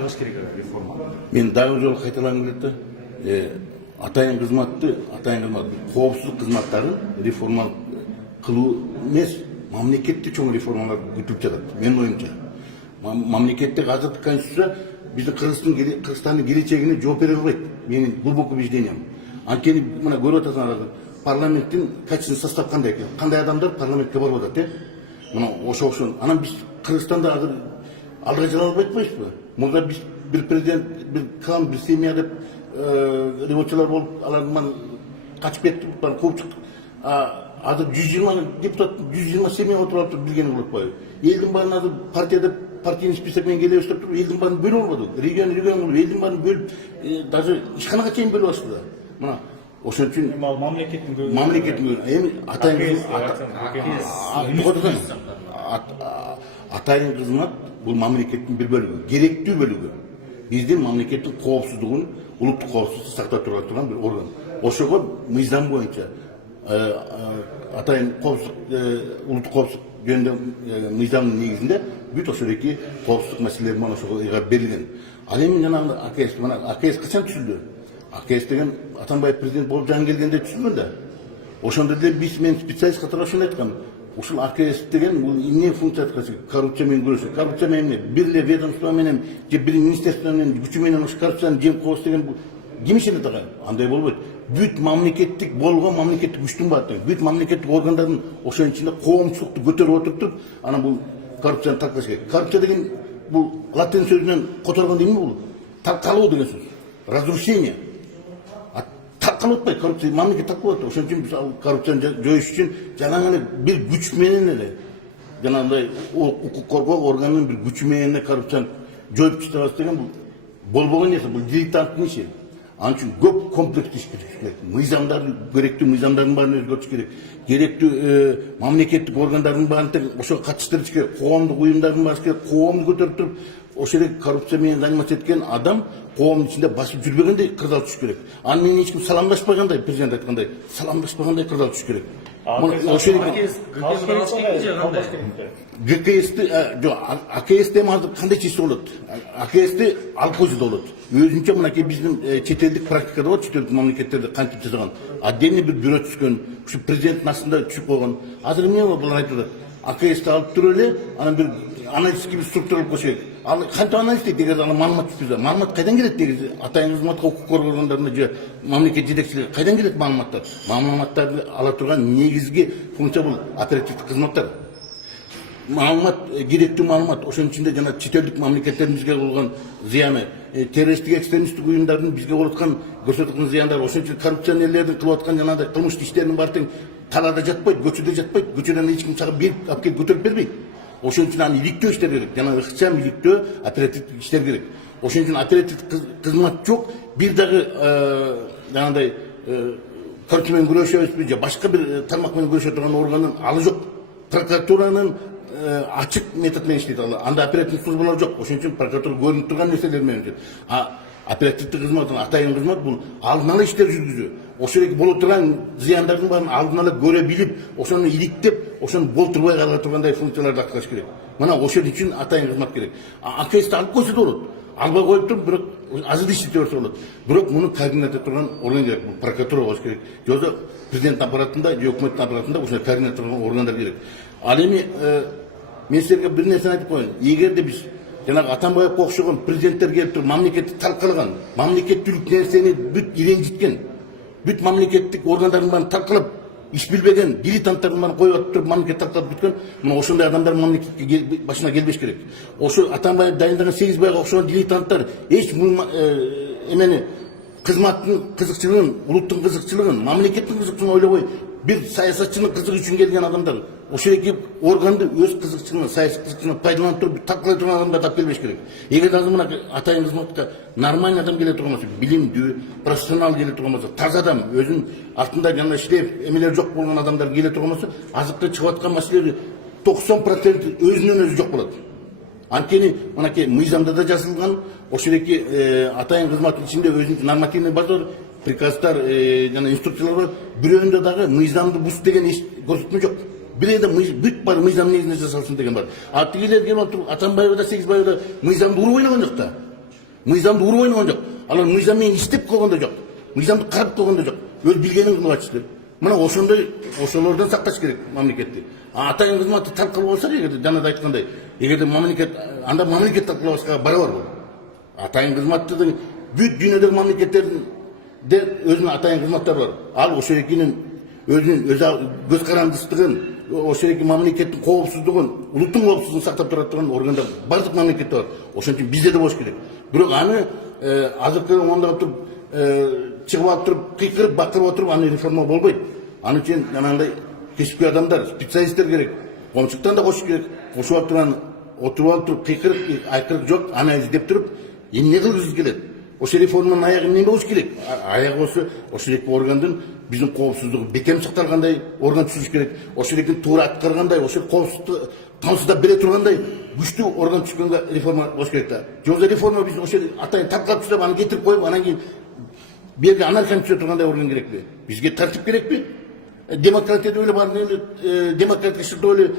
кылыш керек реформа? Мен дагы жолу кайталангым келет да. Атайын кызмат коопсуздук кызматтарын реформа кылуу эмес, мамлекетти чоң реформалар күтүп жатат. Менин оюмча. Мамлекеттик азаттык конституция биздин Кыргызстандын келечегине жооп бере албайт. Менин глубокий убеждением. Анткени мына көрүп атасыңар, парламенттин качественный состав кандай экен? Кандай адамдар парламентке барып атат, Мына ошол. Анан биз Кыргызстанда азыр алдыга жыла албай атпайбызбы? Мурда биз bir prezident, bir kan, bir semya деп революциялар болуп, алардан качып кетти, кууп чыктык. Азыр 120 депутат, 120 семья отуруп атып билгени болуп атпайбы? Элдин баарын азыр партияда партийный список менен келе баштап туруп, элдин баарын бөлүп албадык. Регион болуп, элдин баарын бөлүп, даже ишканага чейин бөлүп алышты да. Мына ошон үчүн мамлекеттин эми атайын кызмат бул мамлекеттин бир бөлүгү, керектүү бөлүгү. Биздин мамлекеттин коопсуздугун, улуттук коопсуздукту сактап турган бир орган. Ошого мыйзам боюнча атайын улуттук коопсуздук жөнүндө мыйзамдын негизинде бүт ошодоки коопсуздук маселелери менен ошого ыйгарып берилген. Ал эми жанагы АКС качан түзүлдү? АКС деген Атамбаев президент болуп жаңы келгенде түзүлгөн да. Ошондо деле мен специалист катары ошону айткам. Ушул АКС деген бул эмне функция аткарышы? Коррупция менен күрөшүү. Коррупция менен бир эле ведомство менен же бир министерство менен күчү менен ошол коррупцияны жеңип коебуз деген бул ким ишенет ага? Андай болбойт. Бүт мамлекеттик болгон мамлекеттик күчтүн баары, бүт мамлекеттик органдардын ошонун ичинде коомчулукту көтөрүп отуруп, анан бул коррупцияны таркалаш керек. Коррупция деген бул латин сөзүнөн которгондо эмне бул? Таркалуу деген сөз. Разрушение. Таркалып атпайт, коррупция мамлекет таркалып атат. Ошон үчүн биз коррупцияны жоюш үчүн жанагы бир күч менен эле жанагындай укук коргоо органынын бир күчү менен эле коррупцияны жоюп чыгабыз деген бул болбогон нерсе, бул дилетанттын иши. Анын үчүн көп комплекс иш керек. Мыйзамдарды, керектүү мыйзамдардын баарын өзгөртүш керек. Керектүү мамлекеттик органдардын баарын ошого катыштырыш керек. Коомдук уюмдардын баары керек. Коомду көтөрүп туруп, ошол коррупция менен заниматься эткен адам коомдун ичинде басып жүрбөгөндөй кырдаал түшүш керек. Аны менен эч ким саламдашпагандай, президент айткандай, саламдашпагандай кырдаал түшүш керек. ГКСти жок, АКСти азыр кандай чечсе болот? АКСти алкозда болот. Өзүнчө мынакей биздин чет элдик практикада болот, чет элдик мамлекеттерде кантип жасаган. Отдельный бир бюро түзгөн, ушу президенттин астында түшүп койгон. Азыр эмне болот? Булар айтып атат. АКСти алып туруп эле, анан бир аналитический бир структура кылып коюш керек. Ал кантип анализ дейт? Эгер аны маалымат түзсө, маалымат кайдан келет негизи? Атайын кызматка укук коргоо органдарына же мамлекет жетекчилиги кайдан келет маалыматтар? Маалыматтарды ала турган негизги функция бул оперативдик кызматтар. Маалымат, керектүү маалымат, ошонун ичинде жана чет элдик мамлекеттердин бизге болгон зыяны, террористтик экстремисттик уюмдардын бизге болуп аткан көрсөтүп аткан зыяндары, ошон үчүн коррупционерлердин кылып аткан жанагындай кылмыштуу иштеринин баары талаада жатпайт, көчөдө жатпайт, көчөдөн эч ким чагып берип алып келип көтөрүп бербейт. Ошон үчүн аны иликтөө иштер керек, жана ыкчам иликтөө оперативдик иштер керек. Ошон үчүн оперативдик кызмат жок, бир дагы жанагындай коррупция менен күрөшөбүзбү же башка бир тармак менен күрөшө турган органдын алы жок. Прокуратуранын ачык метод менен иштейт, анда оперативдик службалар жок. Ошон үчүн прокуратура көрүнүп турган нерселер менен. Оперативдик кызмат, атайын кызмат бул алдын ала иштер жүргүзүү. Ошол болуп турган зыяндардын баарын алдын ала көрө билип, ошону иликтеп, ошону болтурбай кала тургандай функцияларды аткарыш керек. Мына ошол үчүн атайын кызмат керек. АКСти алып койсо да болот. Албай коюп туруп, бирок азыр иштете берсе болот. Бирок муну координация турган орган керек. Бул прокуратура болуш керек. Жозо президент аппаратында, же өкмөттүн аппаратында ошол координация турган органдар керек. Ал эми мен силерге бир нерсени айтып коеюн. Эгерде биз жанагы Атамбаевге окшогон президенттер келип туруп мамлекетти талкалаган, мамлекеттүүлүк нерсени бүт иренжиткен, бүт мамлекеттик органдардын баарын талкалап, иш билбеген дилетанттардын баарын коюп атып туруп мамлекет талкалап бүткөн, мына ошондой адамдар мамлекетке башына келбеш керек. Ошо Атамбаев дайындаган 8 байга окшогон дилетанттар эч эмени кызматтын кызыкчылыгын, улуттун кызыкчылыгын, мамлекеттин кызыкчылыгын ойлобой, бир саясатчынын кызыгы үчүн келген адамдар ошол эки органды өз кызыкчылыгына, саясий кызыкчылыгына пайдаланып туруп талкалай турган адамдарды алып келбеш керек. Эгер азыр мына атайын кызматка нормальный адам келе турган болсо, билимдүү, профессионал келе турган болсо, таза адам, өзүнүн артында жана иштеп эмелер жок болгон адамдар келе турган болсо, азыркы чыгып аткан маселелер 90% өзүнөн өзү жок болот. Анткени мынакей мыйзамда да жазылган, ошол эки атайын кызматтын ичинде өзүнүн нормативный база, приказдар жана инструкциялар бар. Бирөөндө дагы мыйзамды бус деген көрсөтмө жок. Бирөөдө бүт бар мыйзам негизинде жасалсын деген бар. Тигилер келип отуруп Атамбаева да 8 байда мыйзамды уруп ойногон жок да. мыйзамды уруп ойногон жок. Алар мыйзам менен иштеп койгон да жок. Мыйзамды карап койгон да жок. Өз билгенин кылып атышты. Мына ошондой ошолордон сакташ керек мамлекетти. Атайын кызматы талкалап болсо эгерде жана да айткандай, эгерде мамлекет анда мамлекет талкалабашка барабар бул. Атайын кызматтын бүт дүйнөдөгү мамлекеттердин де өзүнүн атайын кызматтары бар. Ал ошо экинин өзүнүн көз карандысыздыгын, ошо эки мамлекеттин коопсуздугун, улуттун коопсуздугун сактап тура турган органдар бардык мамлекетте бар. Ошон үчүн бизде да болуш керек. Бирок аны азыркы ондо туруп чыгып алып туруп кыйкырып бакырып отуруп аны реформа болбойт. Аны үчүн жанагындай кесипкөй адамдар, специалисттер керек. Коомчулуктан да кошуш керек. Кошуп алып турган отуруп алып туруп кыйкырып айкырык жок, аны издеп туруп эмне кылгыбыз келет? Ошо реформанын аягы эмне болуш керек? Аягы болсо ошол эки органдын биздин коопсуздугу бекем сакталгандай орган түзүш керек. Ошол экинин туура аткаргандай, ошол коопсуздукту камсыздап бере тургандай күчтүү орган түзгөнгө реформа болуш керек да. Жокса реформа биз ошол атайын талкалап түзөп аны кетирип коюп, анан кийин берге анархияны түзө тургандай орган керекпи? Бизге тартип керекпи? Демократия деп эле бар эле демократия эле